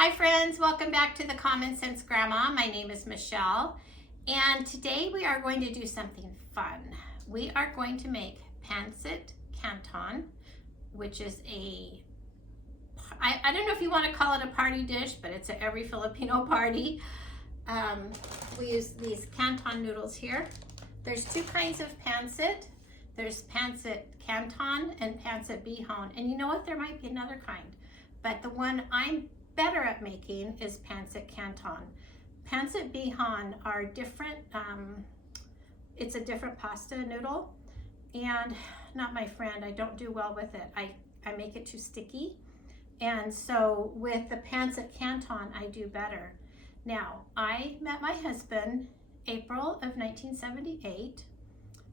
Hi friends, welcome back to the Common Sense Grandma. My name is Michelle, and today we are going to do something fun. We are going to make Pancit Canton, which is I don't know if you want to call it a party dish, but it's at every Filipino party. We use these Canton noodles here. There's two kinds of pancit. There's Pancit Canton and Pancit Bihon, and you know what? There might be another kind, but the one I'm better at making is Pancit Canton. Pancit Bihon are different. It's a different pasta noodle, and not my friend. I don't do well with it. I make it too sticky, and so with the Pancit Canton, I do better. Now, I met my husband April of 1978.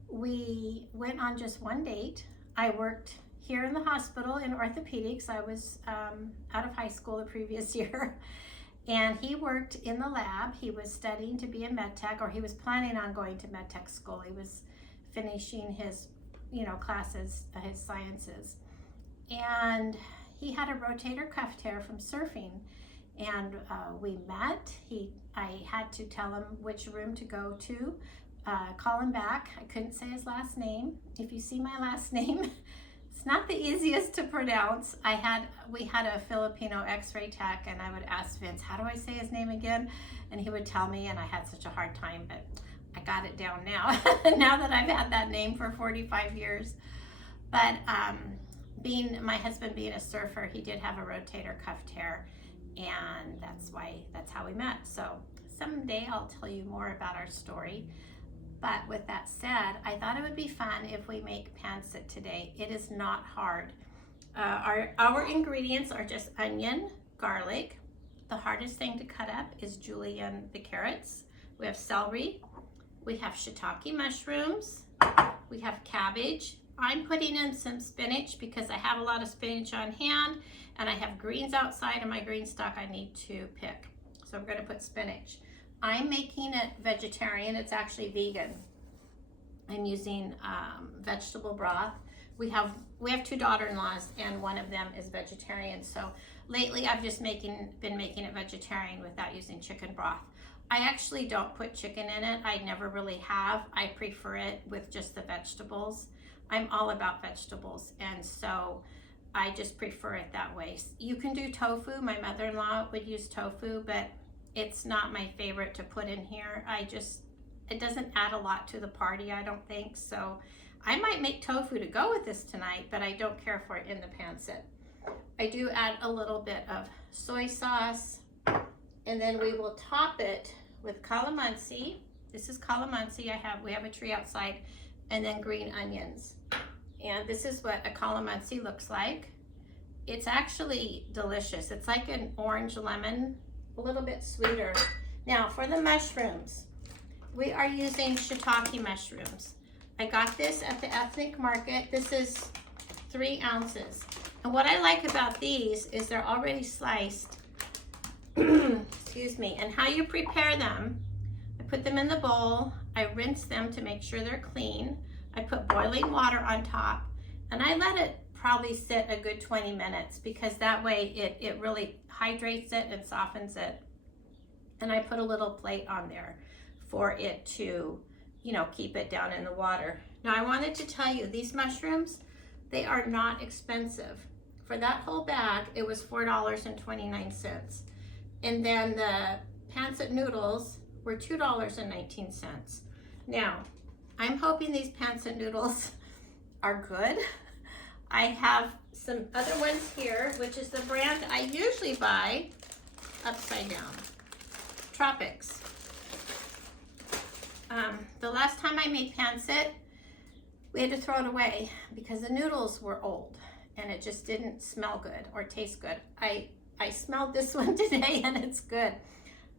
We went on just one date. I worked here in the hospital in orthopedics. I was out of high school the previous year, and he worked in the lab. He was studying to be a med tech, or he was planning on going to med tech school. He was finishing his, classes, his sciences, and he had a rotator cuff tear from surfing, and we met. I had to tell him which room to go to, call him back. I couldn't say his last name. If you see my last name, it's not the easiest to pronounce. We had a Filipino x-ray tech, and I would ask Vince, how do I say his name again? And he would tell me, and I had such a hard time, but I got it down now, now that I've had that name for 45 years. But my husband being a surfer, he did have a rotator cuff tear, and that's how we met. So someday I'll tell you more about our story. But with that said, I thought it would be fun if we make pancit today. It is not hard. Our ingredients are just onion, garlic. The hardest thing to cut up is julienne, the carrots. We have celery. We have shiitake mushrooms. We have cabbage. I'm putting in some spinach because I have a lot of spinach on hand, and I have greens outside of my green stock I need to pick. So I'm going to put spinach. I'm making it vegetarian. It's actually vegan. I'm using vegetable broth. We have two daughter-in-laws, and one of them is vegetarian. So lately I've just been making it vegetarian without using chicken broth. I actually don't put chicken in it. I never really have. I prefer it with just the vegetables. I'm all about vegetables, and so I just prefer it that way. You can do tofu. My mother-in-law would use tofu, but it's not my favorite to put in here. It doesn't add a lot to the party, I don't think. So I might make tofu to go with this tonight, but I don't care for it in the pancit. I do add a little bit of soy sauce, and then we will top it with calamansi. This is calamansi. We have a tree outside, and then green onions. And this is what a calamansi looks like. It's actually delicious. It's like an orange lemon, a little bit sweeter. Now for the mushrooms, we are using shiitake mushrooms. I got this at the ethnic market. This is 3 ounces. And what I like about these is they're already sliced. Excuse me. And how you prepare them, I put them in the bowl. I rinse them to make sure they're clean. I put boiling water on top, and I let it probably sit a good 20 minutes because that way it really hydrates it and softens it. And I put a little plate on there for it to, keep it down in the water. Now I wanted to tell you, these mushrooms, they are not expensive. For that whole bag, it was $4.29. And then the pancit noodles were $2.19. Now, I'm hoping these pancit noodles are good. I have some other ones here, which is the brand I usually buy, upside down, Tropics. The last time I made pancit, we had to throw it away because the noodles were old and it just didn't smell good or taste good. I smelled this one today and it's good.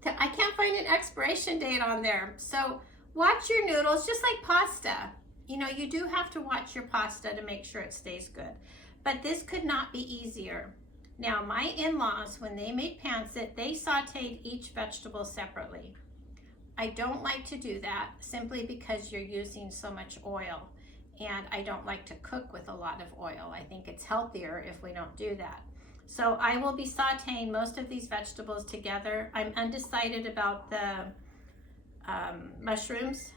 I can't find an expiration date on there. So watch your noodles, just like pasta. You do have to watch your pasta to make sure it stays good. But this could not be easier. Now, my in-laws, when they made pancit, they sauteed each vegetable separately. I don't like to do that simply because you're using so much oil. And I don't like to cook with a lot of oil. I think it's healthier if we don't do that. So I will be sauteing most of these vegetables together. I'm undecided about the mushrooms.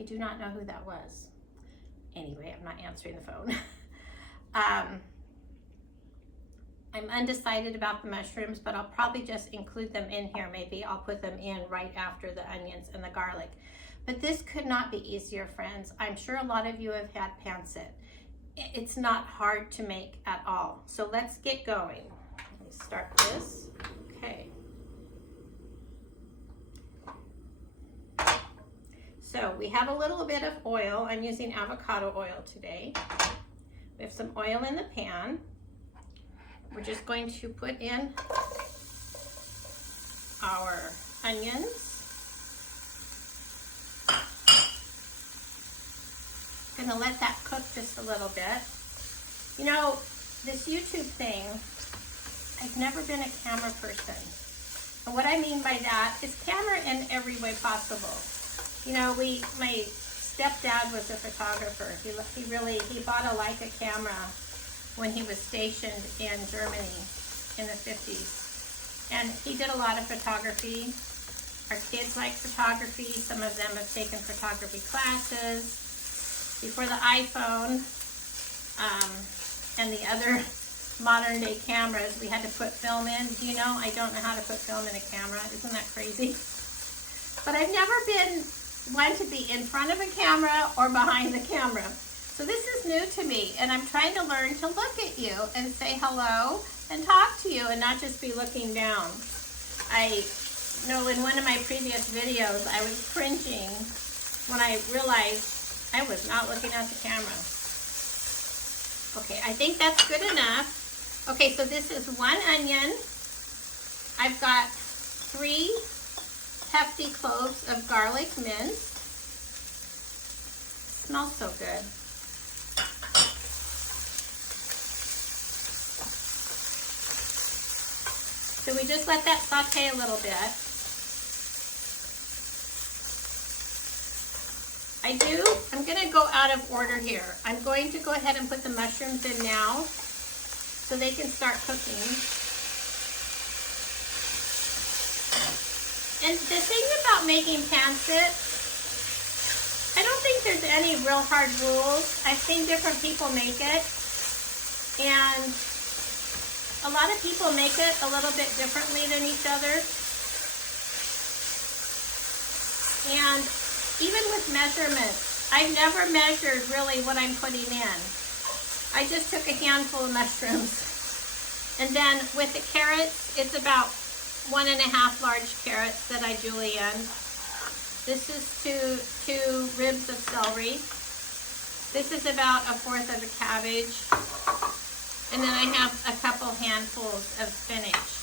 I do not know who that was. Anyway, I'm not answering the phone. I'm undecided about the mushrooms, but I'll probably just include them in here. Maybe I'll put them in right after the onions and the garlic. But this could not be easier, friends. I'm sure a lot of you have had pancit. It's not hard to make at all. So let's get going. Let me start this. Okay. So we have a little bit of oil. I'm using avocado oil today. We have some oil in the pan. We're just going to put in our onions. Gonna let that cook just a little bit. You know, this YouTube thing, I've never been a camera person. And what I mean by that is camera in every way possible. You know, my stepdad was a photographer. He bought a Leica camera when he was stationed in Germany in the 50s. And he did a lot of photography. Our kids like photography. Some of them have taken photography classes. Before the iPhone and the other modern day cameras, we had to put film in. Do you know, I don't know how to put film in a camera. Isn't that crazy? But I've never been one to be in front of a camera or behind the camera. So this is new to me, and I'm trying to learn to look at you and say hello and talk to you and not just be looking down. I know in one of my previous videos, I was cringing when I realized I was not looking at the camera. Okay, I think that's good enough. Okay, so this is 1 onion. I've got 3 hefty cloves of garlic minced. Smells so good. So we just let that saute a little bit. I'm gonna go out of order here. I'm going to go ahead and put the mushrooms in now so they can start cooking. And the thing about making pancit, I don't think there's any real hard rules. I've seen different people make it, and a lot of people make it a little bit differently than each other. And even with measurements, I've never measured really what I'm putting in. I just took a handful of mushrooms. And then with the carrots, it's about 1.5 large carrots that I julienne. This is two ribs of celery. This is about 1/4 of a cabbage. And then I have a couple handfuls of spinach.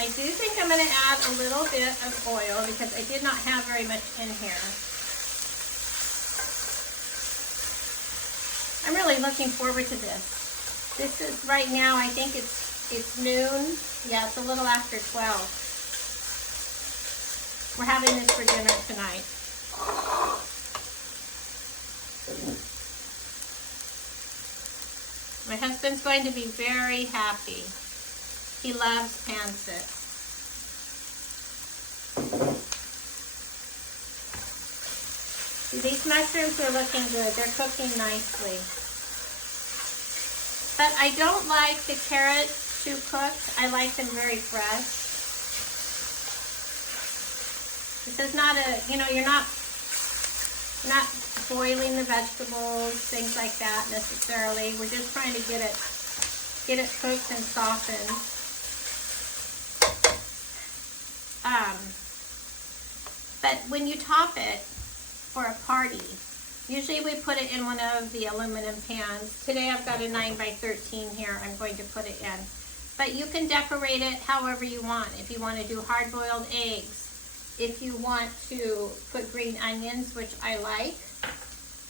I do think I'm going to add a little bit of oil because I did not have very much in here. I'm really looking forward to this. This is right now, I think it's noon. Yeah, it's a little after 12. We're having this for dinner tonight. My husband's going to be very happy. He loves pancit. See, these mushrooms are looking good. They're cooking nicely. But I don't like the carrots too cooked. I like them very fresh. This is not a, you know, you're not boiling the vegetables, things like that necessarily. We're just trying to get it cooked and softened. But when you top it for a party, usually we put it in one of the aluminum pans. Today I've got a 9x13 here. I'm going to put it in. But you can decorate it however you want. If you want to do hard-boiled eggs, if you want to put green onions, which I like.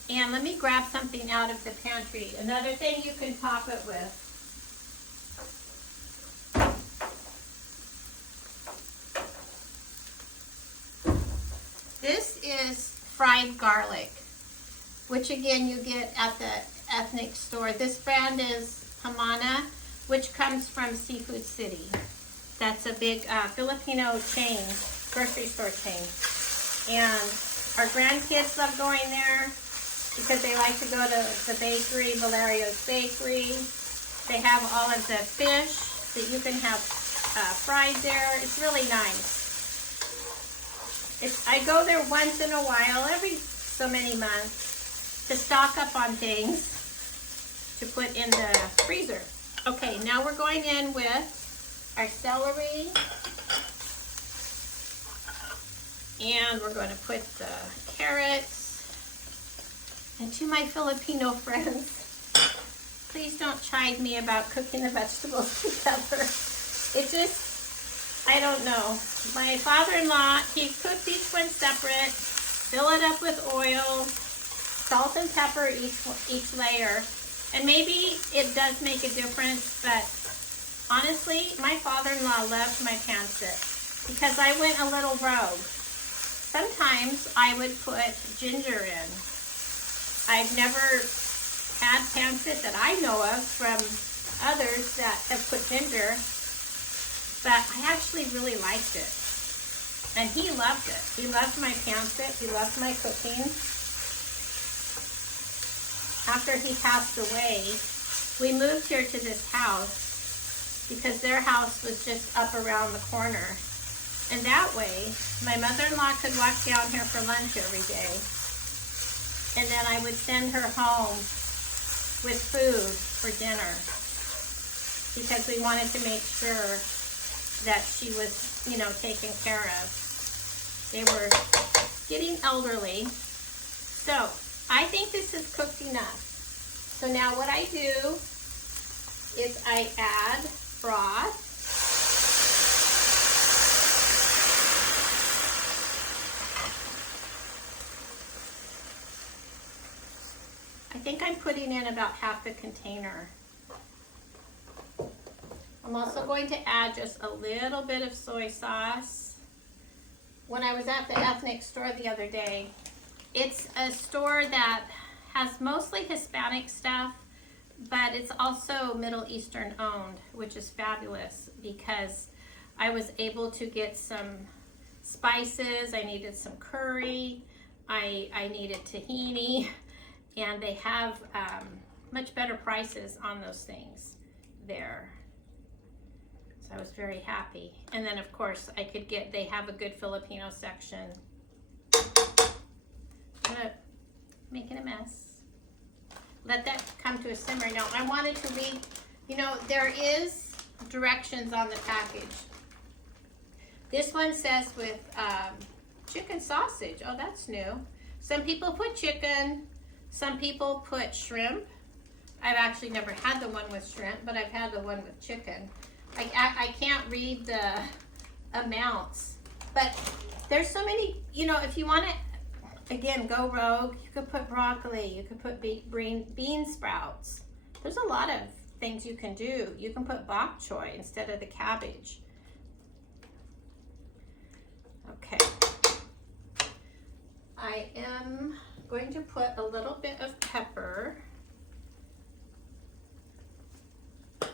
And let me grab something out of the pantry. Another thing you can top it with. This is fried garlic, which again you get at the ethnic store. This brand is Hamana, which comes from Seafood City. That's a big Filipino chain, grocery store chain. And our grandkids love going there because they like to go to the bakery, Valerio's Bakery. They have all of the fish that you can have fried there. It's really nice. I go there once in a while, every so many months, to stock up on things to put in the freezer. Okay, now we're going in with our celery. And we're going to put the carrots. And to my Filipino friends, please don't chide me about cooking the vegetables together. It just, I don't know. My father-in-law, he cooked each one separate, fill it up with oil, salt and pepper each layer. And maybe it does make a difference, but honestly, my father-in-law loved my pancit because I went a little rogue. Sometimes I would put ginger in. I've never had pancit that I know of from others that have put ginger, but I actually really liked it. And he loved it. He loved my pancit. He loved my cooking. After he passed away, we moved here to this house because their house was just up around the corner. And that way, my mother-in-law could walk down here for lunch every day. And then I would send her home with food for dinner because we wanted to make sure that she was, you know, taken care of. They were getting elderly. So I think this is cooked enough. So now what I do is I add broth. I think I'm putting in about half the container. I'm also going to add just a little bit of soy sauce. When I was at the ethnic store the other day, it's a store that has mostly Hispanic stuff, but it's also Middle Eastern owned, which is fabulous because I was able to get some spices. I needed some curry. I needed tahini. And they have much better prices on those things there. So I was very happy. And then of course I could get, they have a good Filipino section. I'm gonna make it a mess. Let that come to a simmer. Now I wanted to read, you know, there is directions on the package. This one says with chicken sausage. Oh, that's new. Some people put chicken. Some people put shrimp. I've actually never had the one with shrimp, but I've had the one with chicken. I can't read the amounts, but there's so many, you know, if you want to, again, go rogue, you could put broccoli, you could put bean sprouts. There's a lot of things you can do. You can put bok choy instead of the cabbage. Okay. I am going to put a little bit of pepper. I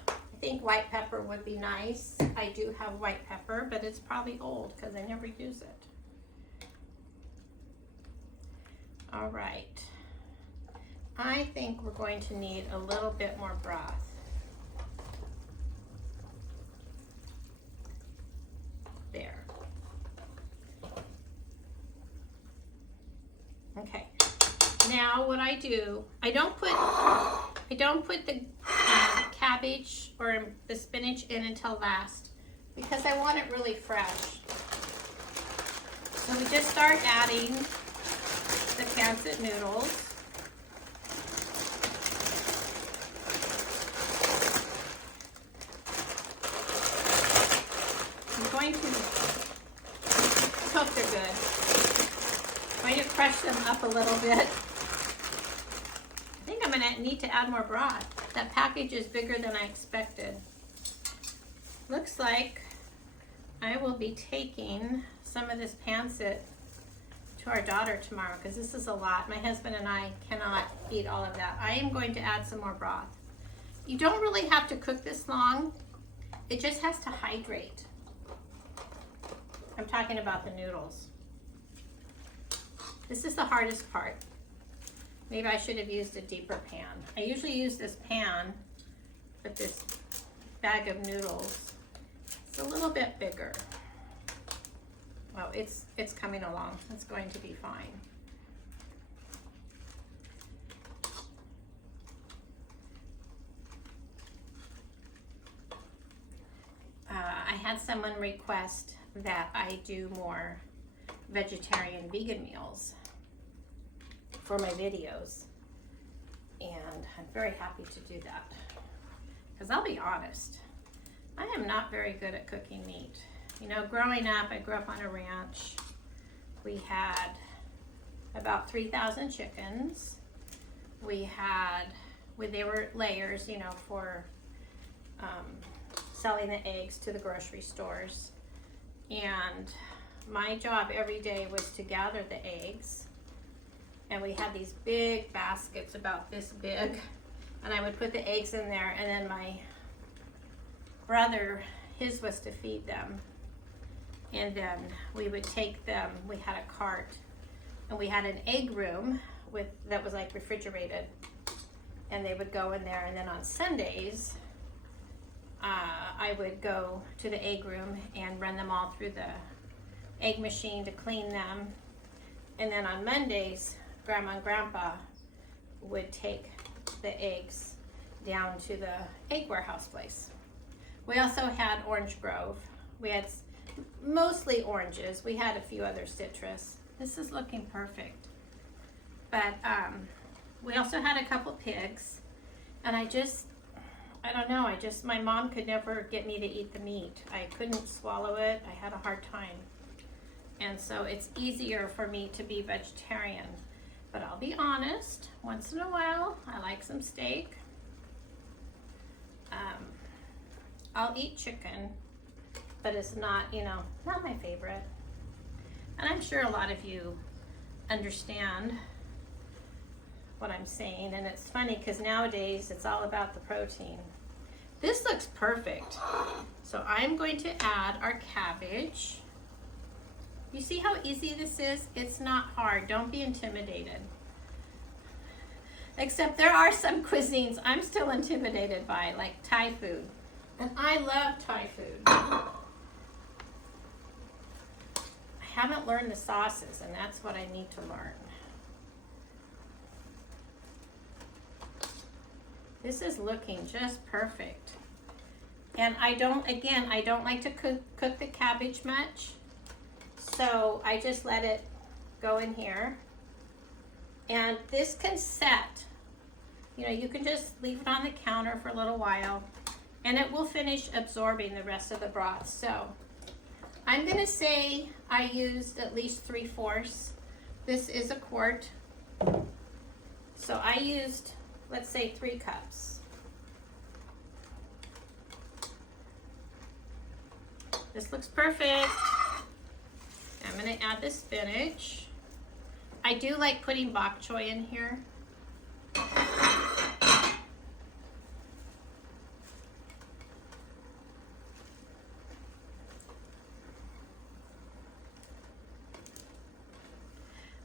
think white pepper would be nice. I do have white pepper, but it's probably old because I never use it. All right. I think we're going to need a little bit more broth. There. Okay. Now what I do, I don't put the cabbage or the spinach in until last because I want it really fresh. So we just start adding the pancit noodles. I'm going to, I hope they're good. I'm going to crush them up a little bit. I think I'm going to need to add more broth. That package is bigger than I expected. Looks like I will be taking some of this pancit to to our daughter tomorrow because this is a lot. My husband and I cannot eat all of that. I am going to add some more broth. You don't really have to cook this long. It just has to hydrate. I'm talking about the noodles. This is the hardest part. Maybe I should have used a deeper pan. I usually use this pan with this bag of noodles. It's a little bit bigger. Well, it's coming along. It's going to be fine. I had someone request that I do more vegetarian vegan meals for my videos, and I'm very happy to do that because I'll be honest, I am not very good at cooking meat. You know, growing up, I grew up on a ranch. We had about 3,000 chickens. They were layers, you know, for selling the eggs to the grocery stores. And my job every day was to gather the eggs. And we had these big baskets about this big. And I would put the eggs in there, and then my brother, his was to feed them. And then we would take them, we had a cart, and we had an egg room that was like refrigerated. And they would go in there, and then on Sundays, I would go to the egg room and run them all through the egg machine to clean them. And then on Mondays, Grandma and Grandpa would take the eggs down to the egg warehouse place. We also had orange grove. We had mostly oranges. We had a few other citrus. This is looking perfect. But we also had a couple pigs, and I don't know, my mom could never get me to eat the meat. I couldn't swallow it. I had a hard time. And so it's easier for me to be vegetarian. But I'll be honest, once in a while, I like some steak. I'll eat chicken, but it's not, you know, not my favorite. And I'm sure a lot of you understand what I'm saying. And it's funny because nowadays it's all about the protein. This looks perfect. So I'm going to add our cabbage. You see how easy this is? It's not hard. Don't be intimidated. Except there are some cuisines I'm still intimidated by, like Thai food. And I love Thai food. I haven't learned the sauces, and that's what I need to learn. This is looking just perfect. And I don't like to cook the cabbage much. So I just let it go in here. And this can set. You know, you can just leave it on the counter for a little while, and it will finish absorbing the rest of the broth. So I'm going to say I used at least 3/4. This is a quart. So I used, let's say, 3 cups. This looks perfect. I'm going to add the spinach. I do like putting bok choy in here.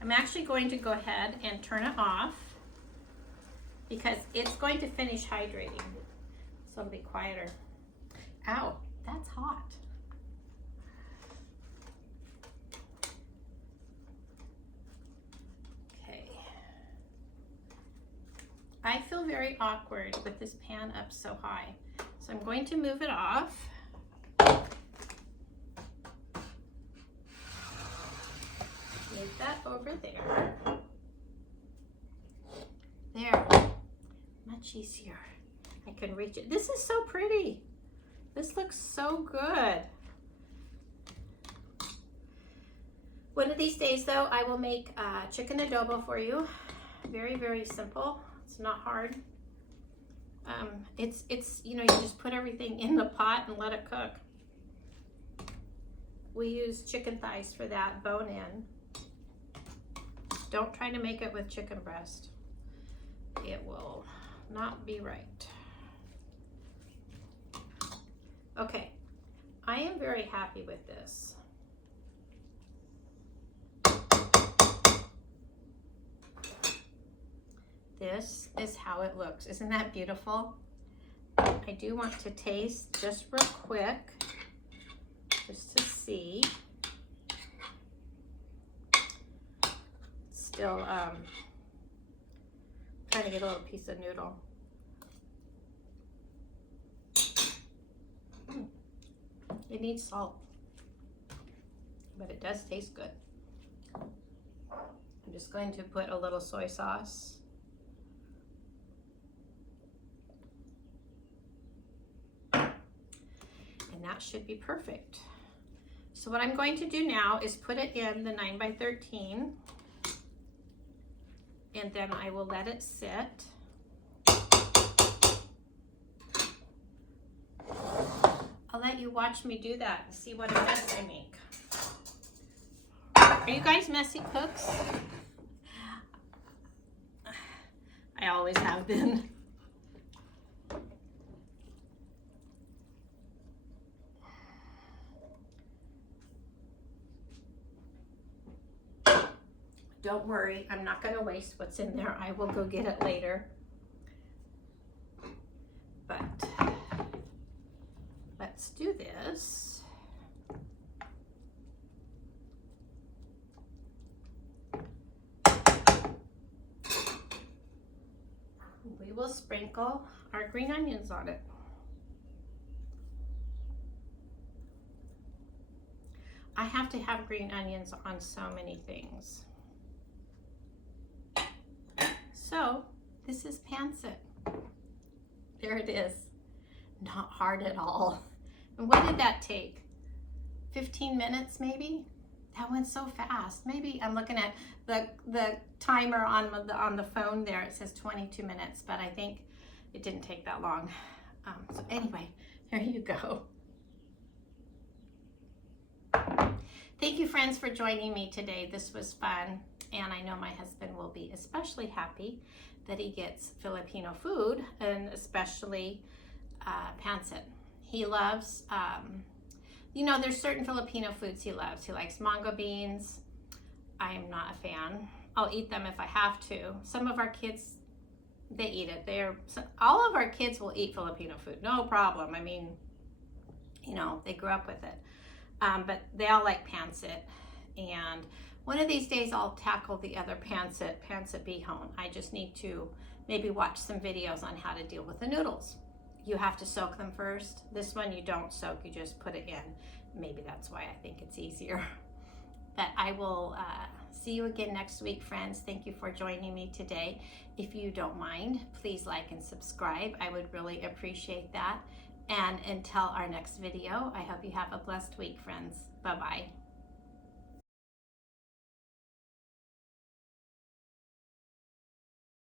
I'm actually going to go ahead and turn it off because it's going to finish hydrating. So it'll be quieter. Ow, that's hot. Okay. I feel very awkward with this pan up so high. So I'm going to move it off. Move that over there. There. Much easier. I can reach it. This is so pretty. This looks so good. One of these days, though, I will make chicken adobo for you. Very, very simple. It's not hard. It's you know, you just put everything in the pot and let it cook. We use chicken thighs for that, bone in. Don't try to make it with chicken breast. It will not be right. Okay, I am very happy with this. This is how it looks. Isn't that beautiful? I do want to taste just real quick, just to see. Still trying to get a little piece of noodle. It needs salt, but it does taste good. I'm just going to put a little soy sauce. And that should be perfect. So what I'm going to do now is put it in the 9x13, and then I will let it sit. I'll let you watch me do that and see what a mess I make. Are you guys messy cooks? I always have been. Don't worry, I'm not going to waste what's in there. I will go get it later. But let's do this. We will sprinkle our green onions on it. I have to have green onions on so many things. So this is pancit. There it is. Not hard at all. And what did that take? 15 minutes maybe? That went so fast. Maybe I'm looking at the timer on the phone there. It says 22 minutes, but I think it didn't take that long. So anyway, there you go. Thank you, friends, for joining me today. This was fun, and I know my husband will be especially happy that he gets Filipino food, and especially pancit. He loves, you know, there's certain Filipino foods he loves. He likes mango beans. I am not a fan. I'll eat them if I have to. Some of our kids, they eat it. All of our kids will eat Filipino food, no problem. I mean, you know, they grew up with it. But they all like pancit, and one of these days I'll tackle the other pancit bihon. I just need to maybe watch some videos on how to deal with the noodles. You have to soak them first. This one you don't soak, you just put it in. Maybe that's why I think it's easier. But I will see you again next week, friends. Thank you for joining me today. If you don't mind, please like and subscribe. I would really appreciate that. And until our next video, I hope you have a blessed week, friends. Bye-bye.